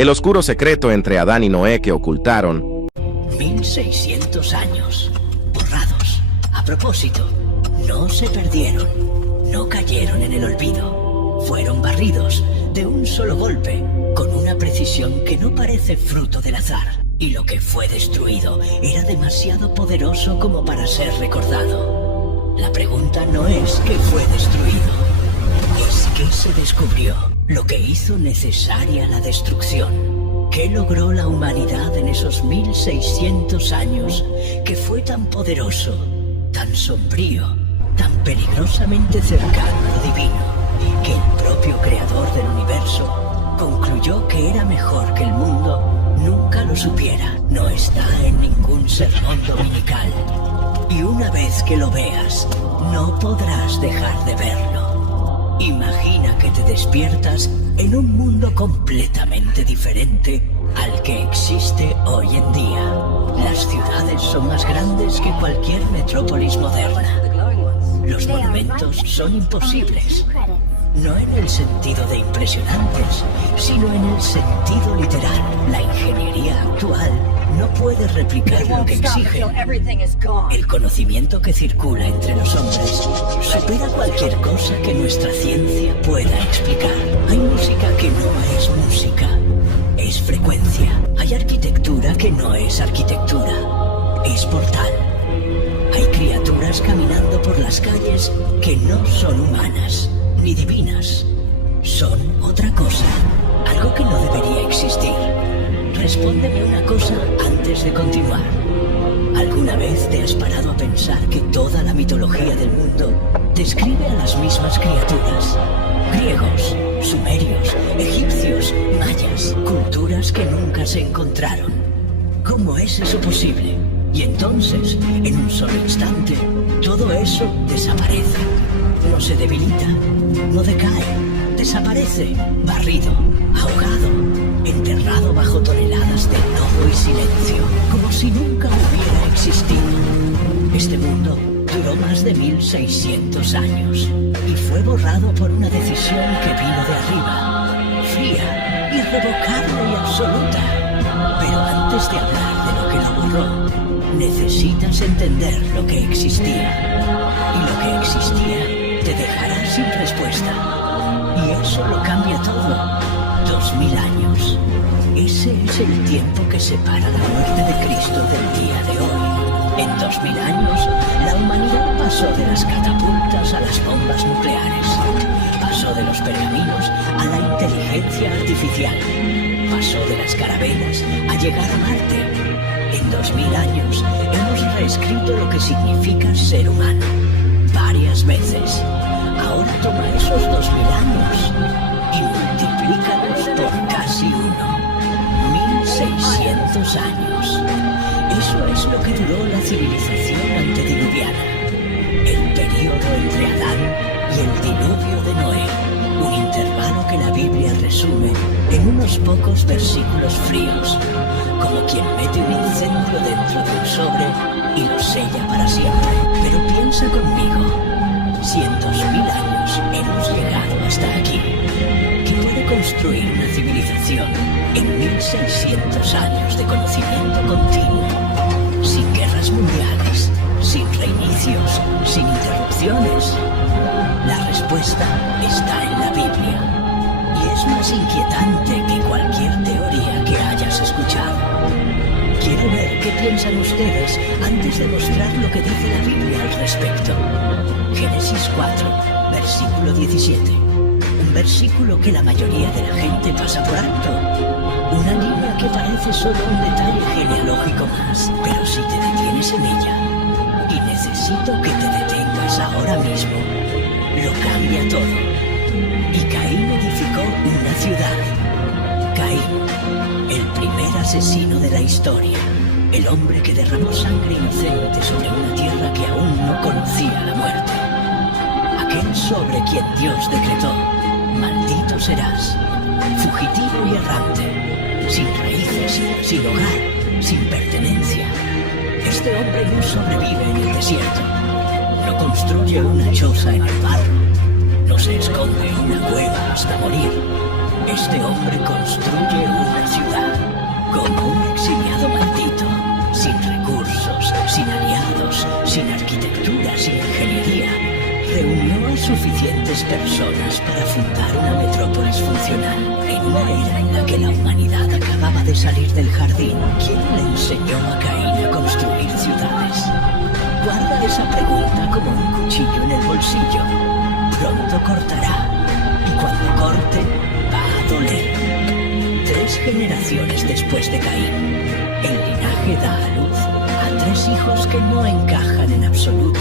El oscuro secreto entre Adán y Noé que ocultaron. 1600 años, borrados. A propósito, no se perdieron, no cayeron en el olvido. Fueron barridos de un solo golpe, con una precisión que no parece fruto del azar. Y lo que fue destruido era demasiado poderoso como para ser recordado. La pregunta no es qué fue destruido, es qué se descubrió, lo que hizo necesaria la destrucción. ¿Qué logró la humanidad en esos 1600 años que fue tan poderoso, tan sombrío, tan peligrosamente cercano a lo divino, que el propio creador del universo concluyó que era mejor que el mundo nunca lo supiera? No está en ningún sermón dominical. Y una vez que lo veas, no podrás dejar de verlo. Imagina que te despiertas en un mundo completamente diferente al que existe hoy en día. Las ciudades son más grandes que cualquier metrópolis moderna. Los monumentos son imposibles. No en el sentido de impresionantes, sino en el sentido literal. La ingeniería actual no puede replicar lo que exige. El conocimiento que circula entre los hombres supera cualquier cosa que nuestra ciencia pueda explicar. Hay música que no es música, es frecuencia. Hay arquitectura que no es arquitectura, es portal. Hay criaturas caminando por las calles que no son humanas ni divinas. Son otra cosa, algo que no debería existir. Respóndeme una cosa antes de continuar. ¿Alguna vez te has parado a pensar que toda la mitología del mundo describe a las mismas criaturas? Griegos, sumerios, egipcios, mayas, culturas que nunca se encontraron. ¿Cómo es eso posible? Y entonces, en un solo instante, todo eso desaparece. No se debilita, no decae, desaparece, barrido, ahogado, enterrado bajo toneladas de lodo y silencio, como si nunca hubiera existido. Este mundo duró más de 1600 años y fue borrado por una decisión que vino de arriba, fría, irrevocable y absoluta. Pero antes de hablar de lo que lo borró, necesitas entender lo que existía. Y lo que existía te dejará sin respuesta. Y eso lo cambia todo. 2000 años. Ese es el tiempo que separa la muerte de Cristo del día de hoy. En 2000 años, la humanidad pasó de las catapultas a las bombas nucleares. Pasó de los pergaminos a la inteligencia artificial. Pasó de las carabelas a llegar a Marte. En 2000 años, hemos reescrito lo que significa ser humano. Varias veces. Ahora toma esos 2000 años y multiplícalos por casi uno. 1600 años. Eso es lo que duró la civilización antediluviana. El período entre Adán y el diluvio de Noé. Un intervalo que la Biblia resume en unos pocos versículos fríos, como quien mete un incendio dentro de un sobre y lo sella para siempre. Pero piensa conmigo. Si en 2000 años hemos llegado hasta aquí, ¿qué puede construir una civilización en 1600 años de conocimiento continuo? Sin guerras mundiales, sin reinicios, sin interrupciones. La respuesta está en la Biblia. Y es más inquietante que cualquier teoría que hayas escuchado. Quiero ver qué piensan ustedes antes de mostrar lo que dice la Biblia al respecto. Génesis 4, versículo 17. Un versículo que la mayoría de la gente pasa por alto. Una línea que parece solo un detalle genealógico más, pero si te detienes en ella, y necesito que te detengas ahora mismo, lo cambia todo. Y Caín edificó una ciudad. Caín, el primer asesino de la historia. El hombre que derramó sangre inocente sobre una tierra que aún no conocía la muerte. Aquel sobre quien Dios decretó: maldito serás, fugitivo y errante, sin raíces, sin hogar, sin pertenencia. Este hombre no sobrevive en el desierto, no construye una choza en el barro, no se esconde en una cueva hasta morir. Este hombre construye una ciudad. suficientes personas para fundar una metrópolis funcional. En una era en la que la humanidad acababa de salir del jardín, ¿quién le enseñó a Caín a construir ciudades? Guarda esa pregunta como un cuchillo en el bolsillo. Pronto cortará, y cuando corte, va a doler. 3 generaciones después de Caín, el linaje da a luz a 3 hijos que no encajan en absoluto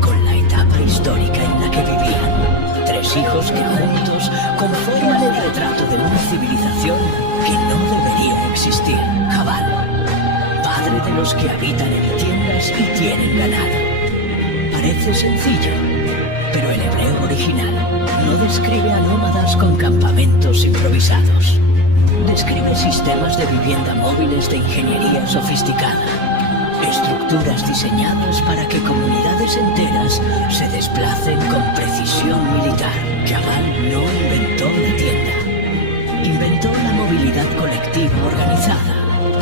con la etapa histórica en la que vivían. 3 hijos que juntos conforman el retrato de una civilización que no debería existir. Jabal, padre de los que habitan en tiendas y tienen ganado. Parece sencillo, pero el hebreo original no describe a nómadas con campamentos improvisados. Describe sistemas de vivienda móviles de ingeniería sofisticada, estructuras diseñadas para que comunidades enteras se desplacen con precisión militar. Jabal no inventó la tienda, inventó la movilidad colectiva organizada.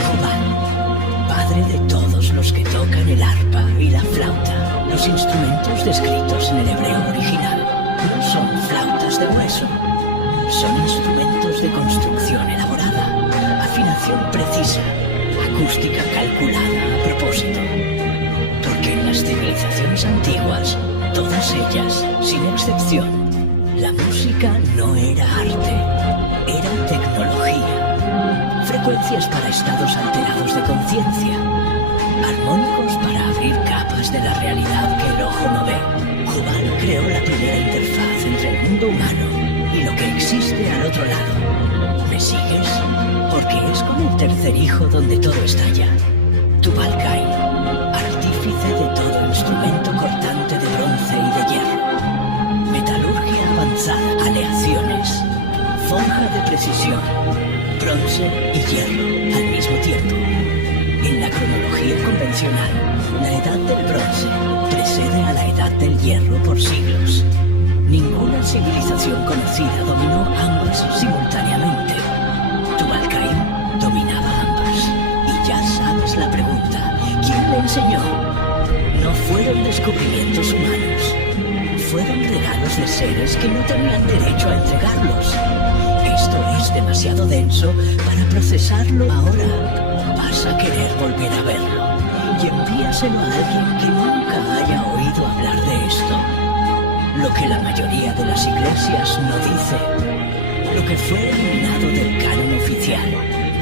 Jabal, padre de todos los que tocan el arpa y la flauta. Los instrumentos descritos en el hebreo original no son flautas de hueso, son instrumentos de construcción elaborada, afinación precisa, acústica calculada a propósito. Porque en las civilizaciones antiguas, todas ellas, sin excepción, la música no era arte, era tecnología. Frecuencias para estados alterados de conciencia, armónicos para abrir capas de la realidad que el ojo no ve. Jubal creó la primera interfaz entre el mundo humano y lo que existe al otro lado. ¿Me sigues? Porque es con el tercer hijo donde todo estalla. Tubal-Caín, artífice de todo instrumento cortante de bronce y de hierro. Metalurgia avanzada, aleaciones, forja de precisión, bronce y hierro al mismo tiempo. En la cronología convencional, la edad del bronce precede a la edad del hierro por siglos. Ninguna civilización conocida dominó ambas simultáneamente. Tubal-Caín dominaba ambas. Y ya sabes la pregunta, ¿quién le enseñó? No fueron descubrimientos humanos. Fueron regalos de seres que no tenían derecho a entregarlos. Esto es demasiado denso para procesarlo ahora. Vas a querer volver a verlo y envíaselo a alguien que nunca haya oído hablar de esto. Lo que la mayoría de las iglesias no dice, lo que fue eliminado del canon oficial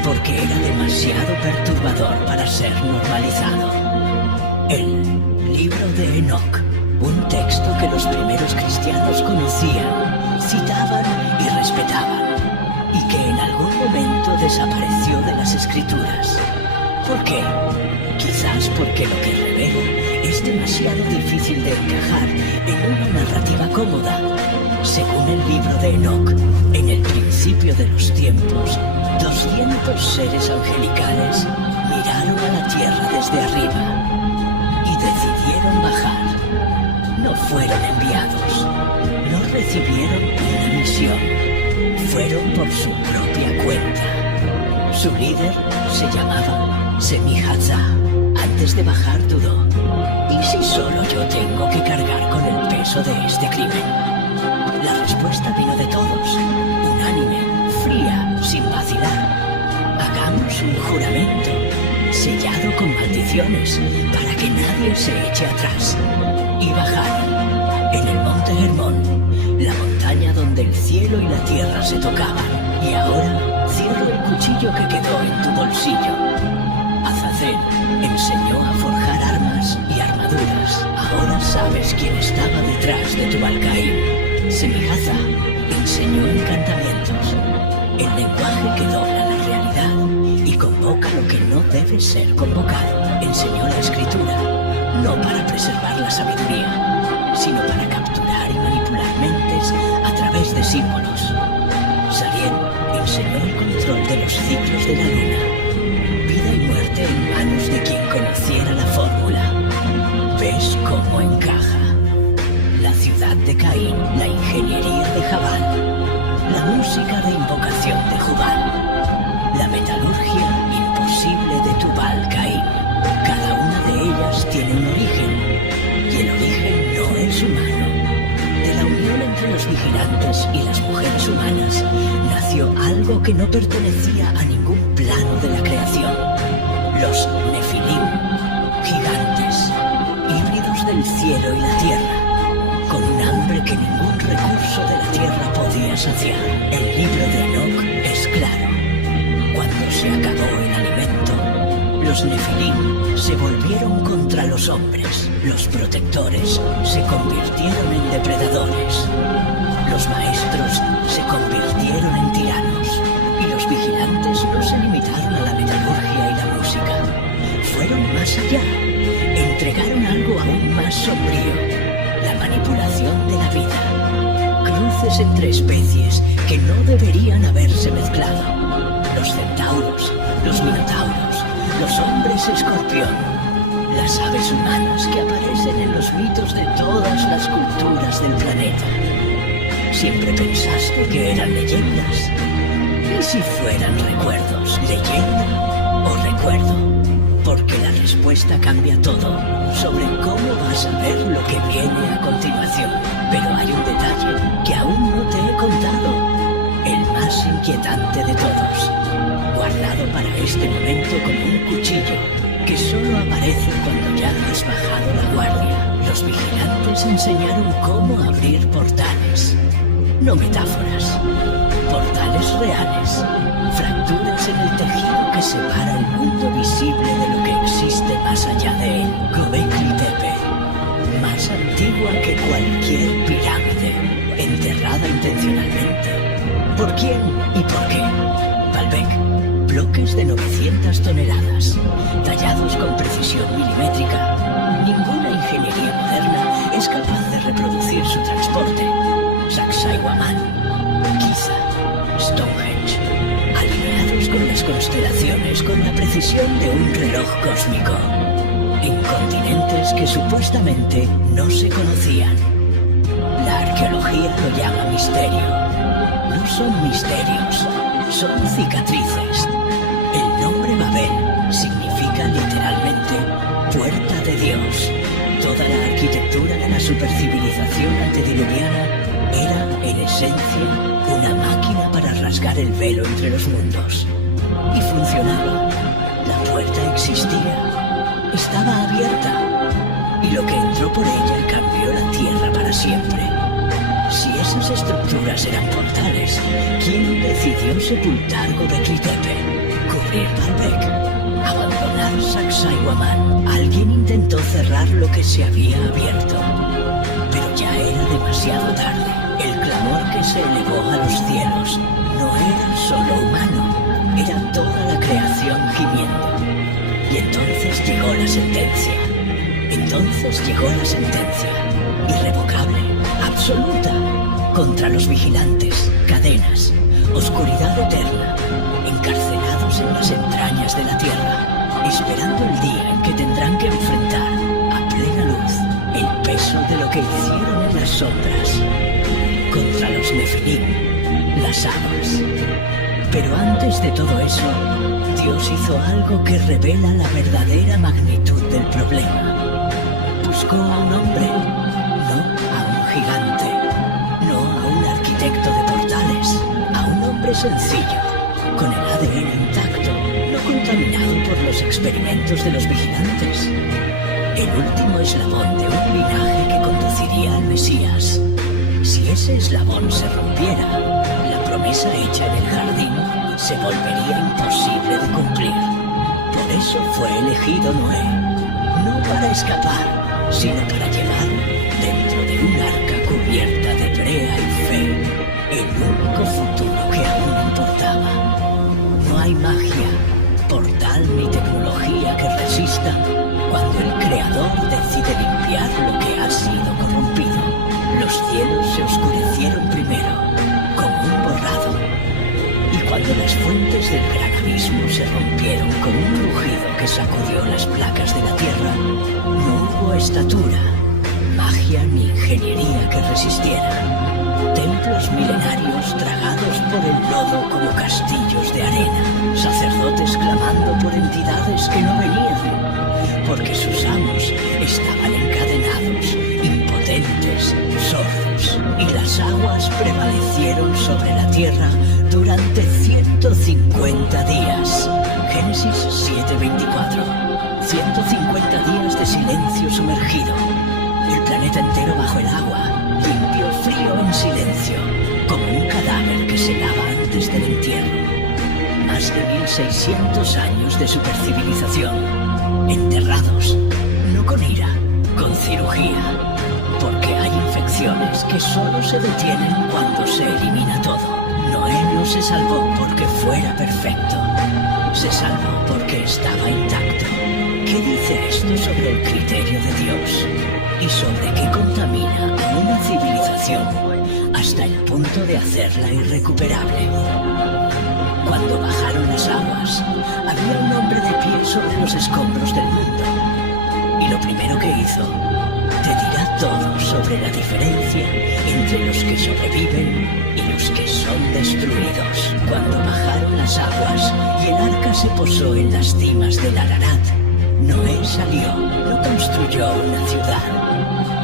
porque era demasiado perturbador para ser normalizado. El libro de Enoc, un texto que los primeros cristianos conocían, citaban y respetaban, y que en algún momento desapareció de las escrituras. ¿Por qué? Quizás porque lo que revela es demasiado difícil de encajar en una narrativa cómoda. Según el libro de Enoc, en el principio de los tiempos, 200 seres angelicales miraron a la tierra desde arriba y decidieron bajar. No fueron enviados, no recibieron una misión, fueron por su propia cuenta. Su líder se llamaba Semi-Haza. Antes de bajar dudó. ¿Y si solo yo tengo que cargar con el peso de este crimen? La respuesta vino de todos, unánime, fría, sin vacilar. Hagamos un juramento, sellado con maldiciones, para que nadie se eche atrás. Y bajaron, en el monte Hermón, la montaña donde el cielo y la tierra se tocaban. Y ahora cierro el cuchillo que quedó en tu bolsillo. Azazel enseñó a forjar armas y armaduras. Ahora sabes quién estaba detrás de Tubal-Caín. Semi-Haza enseñó encantamientos, el lenguaje que dobla la realidad y convoca lo que no debe ser convocado. Enseñó la escritura, no para preservar la sabiduría, sino para capturar y manipular mentes a través de símbolos. Sariel enseñó el control de los ciclos de la luna, vida y muerte en manos de quien conociera la fórmula. ¿Ves cómo encaja? La ciudad de Caín, la ingeniería de Jabal, la música de invocación de Jubal, la metalurgia imposible de Tubal-Caín. Cada una de ellas tiene un origen, y el origen no es humano. De la unión raíces humanas, nació algo que no pertenecía a ningún plano de la creación. Los Nefilim, gigantes, híbridos del cielo y la tierra, con un hambre que ningún recurso de la tierra podía saciar. El libro de Enoch es claro. Cuando se acabó el alimento, los Nefilim se volvieron contra los hombres. Los protectores se convirtieron en depredadores. Los maestros se convirtieron en tiranos. Y los vigilantes no se limitaron a la metalurgia y la música. Fueron más allá. Entregaron algo aún más sombrío: la manipulación de la vida. Cruces entre especies que no deberían haberse mezclado. Los centauros, los minotauros, los hombres escorpión, las aves humanas que aparecen en los mitos de todas las culturas del planeta. ¿Siempre pensaste que eran leyendas? ¿Y si fueran recuerdos, leyenda o recuerdo? Porque la respuesta cambia todo sobre cómo vas a ver lo que viene a continuación. Pero hay un detalle que aún no te he contado, el más inquietante de todos, guardado para este momento como un cuchillo que solo aparece cuando ya has bajado la guardia. Los vigilantes enseñaron cómo abrir portales, no metáforas, portales reales, fracturas en el tejido que separa el mundo visible de lo que existe más allá de él. Göbekli Tepe, más antigua que cualquier pirámide, enterrada intencionalmente. ¿Por quién y por qué? Baalbek, bloques de 900 toneladas, tallados con precisión milimétrica. Ninguna ingeniería moderna es capaz de reproducir su transporte. Sacsayhuamán, Giza, Stonehenge, alineados con las constelaciones con la precisión de un reloj cósmico, en continentes que supuestamente no se conocían. La arqueología lo llama misterio. No son misterios, son cicatrices. El nombre Babel significa literalmente puerta de Dios. Toda la arquitectura de la supercivilización antediluviana era, en esencia, una máquina para rasgar el velo entre los mundos. Y funcionaba. La puerta existía. Estaba abierta. Y lo que entró por ella cambió la tierra para siempre. Si esas estructuras eran portales, ¿quién decidió sepultar Göbekli Tepe? Cubrir Baalbek, abandonar Sacsayhuamán. Alguien intentó cerrar lo que se había abierto, pero ya era demasiado tarde. El clamor que se elevó a los cielos no era solo humano, era toda la creación gimiendo. Y entonces llegó la sentencia. Irrevocable, absoluta, contra los vigilantes, cadenas, oscuridad eterna, encarcelados en las entrañas de la tierra, esperando el día en que tendrán que enfrentar a plena luz el peso de lo que hicieron en las sombras. Contra los Nefilim, las hadas. Pero antes de todo eso, Dios hizo algo que revela la verdadera magnitud del problema. Buscó a un hombre, no a un gigante, no a un arquitecto de portales, a un hombre sencillo, con el ADN intacto, no contaminado por los experimentos de los vigilantes. El último eslabón de un linaje que conduciría al Mesías. Si ese eslabón se rompiera, la promesa hecha en el jardín se volvería imposible de cumplir. Por eso fue elegido Noé, no para escapar, sino para llevar dentro de un arca cubierta de brea y fe el único futuro que aún importaba. No hay magia, portal ni tecnología que resista cuando el Creador decide limpiar lo que ha sido corrompido. Los cielos se oscurecieron primero, como un borrado, y cuando las fuentes del gran abismo se rompieron con un rugido que sacudió las placas de la tierra, no hubo estatura, magia ni ingeniería que resistiera. Templos milenarios tragados por el lodo como castillos de arena, sacerdotes clamando por entidades que no venían, porque sus amos estaban encadenados, impotentes, sordos. cielos y las aguas prevalecieron sobre la tierra durante 150 días. Génesis 7:24. 150 días de silencio sumergido. El planeta entero bajo el agua, limpio, frío, en silencio, como un cadáver que se lava antes del entierro. Más de 1600 años de supercivilización, enterrados, no con ira, con cirugía, porque hay infecciones que solo se detienen cuando se elimina todo. Noé no se salvó porque fuera perfecto, se salvó porque estaba intacto. ¿Qué dice esto sobre el criterio de Dios? Y sobre qué contamina a una civilización hasta el punto de hacerla irrecuperable. Cuando bajaron las aguas, había un hombre de pie sobre los escombros del mundo. Y lo primero que hizo, te dirá todo sobre la diferencia entre los que sobreviven y los que son destruidos. Cuando bajaron las aguas y el arca se posó en las cimas del Ararat, Noé salió, no construyó una ciudad,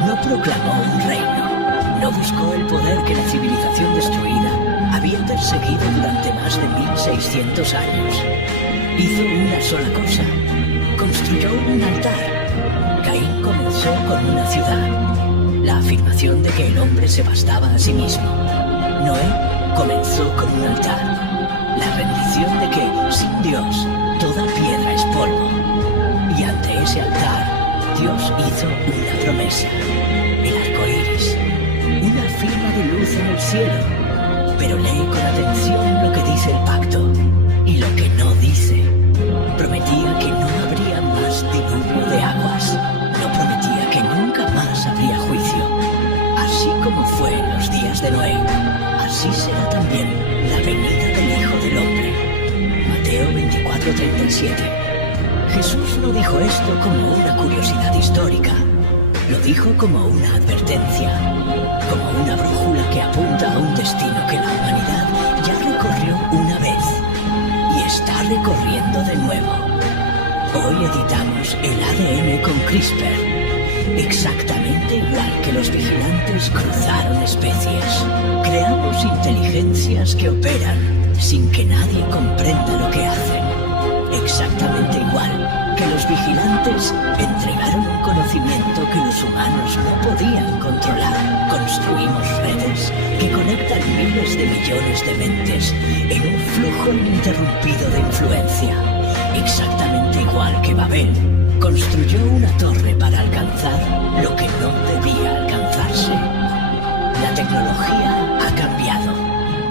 no proclamó un reino, no buscó el poder que la civilización destruida había perseguido durante más de 1600 años. Hizo una sola cosa, construyó un altar. Caín comenzó con una ciudad, la afirmación de que el hombre se bastaba a sí mismo. Noé comenzó con un altar, la rendición de que, sin Dios, toda piedra es polvo. Y ante ese altar, Dios hizo una promesa, el arco iris, una firma de luz en el cielo. Pero lee con atención lo que dice el pacto y lo que no dice. Prometía que no habría más diluvio de aguas, no prometía que nunca más habría juicio. Así como fue en los días de Noé, así será también la venida del Hijo del Hombre. Mateo 24:37. Jesús no dijo esto como una curiosidad histórica, lo dijo como una advertencia, como una brújula que apunta a un destino que la humanidad ya recorrió una vez y está recorriendo de nuevo. Hoy editamos el ADN con CRISPR, exactamente igual que los vigilantes cruzaron especies. Creamos inteligencias que operan sin que nadie comprenda lo que hacen. Exactamente igual que los vigilantes entregaron un conocimiento que los humanos no podían controlar. Construimos redes que conectan miles de millones de mentes en un flujo ininterrumpido de influencia. Exactamente igual que Babel construyó una torre para alcanzar lo que no debía alcanzarse. La tecnología ha cambiado.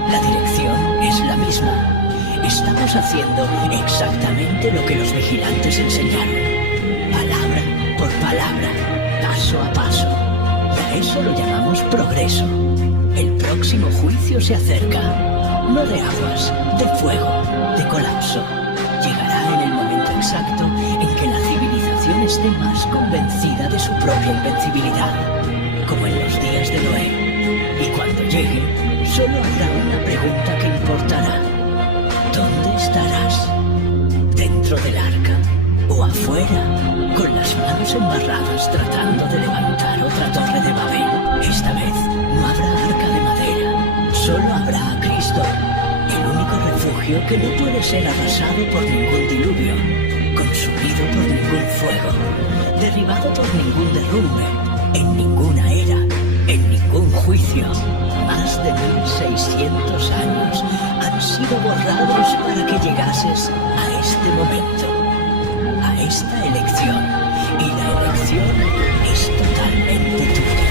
La dirección es la misma. Estamos haciendo exactamente lo que los vigilantes enseñaron, palabra por palabra, paso a paso. Y a eso lo llamamos progreso. El próximo juicio se acerca, no de aguas, de fuego, de colapso. Llegará en el momento exacto en que la civilización esté más convencida de su propia invencibilidad, como en los días de Noé. Y cuando llegue, solo habrá una pregunta que importará. ¿Dónde estarás? ¿Dentro del arca o afuera, con las manos embarradas tratando de levantar otra torre de Babel? Esta vez no habrá arca de madera, solo habrá a Cristo, el único refugio que no puede ser arrasado por ningún diluvio, consumido por ningún fuego, derribado por ningún derrumbe, en ninguna era, en ningún juicio. Más de 1600 años han sido borrados para que llegases a este momento, a esta elección, y la elección es totalmente tuya.